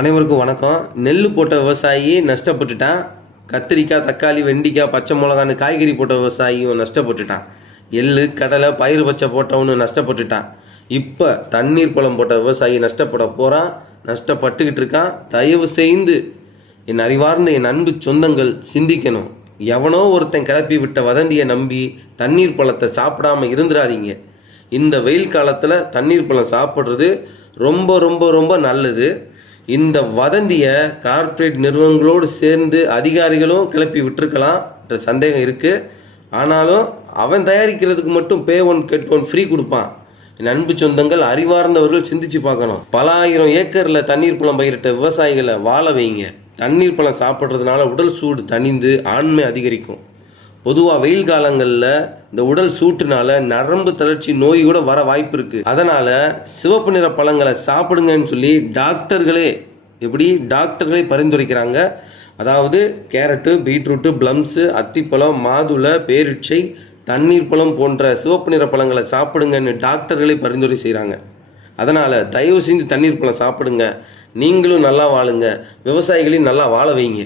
அனைவருக்கும் வணக்கம். நெல் போட்ட விவசாயி நஷ்டப்பட்டுட்டான். கத்திரிக்காய், தக்காளி, வெண்டிக்காய், பச்சை மிளகான்னு காய்கறி போட்ட விவசாயியும் நஷ்டப்பட்டுட்டான். எள்ளு, கடலை, பயிர் பச்சை போட்டவனு நஷ்டப்பட்டுட்டான். இப்போ தண்ணீர் பழம் போட்ட விவசாயி நஷ்டப்பட போகிறான், நஷ்டப்பட்டுக்கிட்டு இருக்கான். தயவு செய்து என் அறிவார்ந்த என் அன்பு சொந்தங்கள் சிந்திக்கணும். எவனோ ஒருத்தன் கிளப்பி விட்ட வதந்தியை நம்பி தண்ணீர் பழத்தை சாப்பிடாம இருந்துடாதீங்க. இந்த வெயில் காலத்தில் தண்ணீர் பழம் சாப்பிட்றது ரொம்ப ரொம்ப ரொம்ப நல்லது. இந்த வதந்தியை கார்ப்பரேட் நிறுவனங்களோடு சேர்ந்து அதிகாரிகளும் கிளப்பி விட்டுருக்கலாம் என்ற சந்தேகம் இருக்குது. ஆனாலும் அவன் தயாரிக்கிறதுக்கு மட்டும் பே ஒன் கெட் ஒன் ஃப்ரீ கொடுப்பான். என் அன்பு சொந்தங்கள், அறிவார்ந்தவர்கள் சிந்திச்சு பார்க்கணும். பல ஆயிரம் ஏக்கரில் தண்ணீர் பழம் பயிரிட்ட விவசாயிகளை வாழ வைங்க. தண்ணீர் பழம் சாப்பிட்றதுனால உடல் சூடு தணிந்து ஆண்மை அதிகரிக்கும். பொதுவாக வெயில் காலங்களில் இந்த உடல் சூட்டுனால நரம்பு தளர்ச்சி நோய் கூட வர வாய்ப்பு இருக்குது. அதனால் சிவப்பு நிற பழங்களை சாப்பிடுங்கன்னு சொல்லி டாக்டர்களே பரிந்துரைக்கிறாங்க. அதாவது கேரட்டு, பீட்ரூட்டு, பிளம்ஸு, அத்திப்பழம், மாதுளை, பேரிச்சை, தண்ணீர் பழம் போன்ற சிவப்பு நிற பழங்களை சாப்பிடுங்கன்னு டாக்டர்களே பரிந்துரை செய்கிறாங்க. அதனால் தயவு செஞ்சு தண்ணீர் பழம் சாப்பிடுங்க. நீங்களும் நல்லா வாழுங்க, விவசாயிகளையும் நல்லா வாழ வைங்க.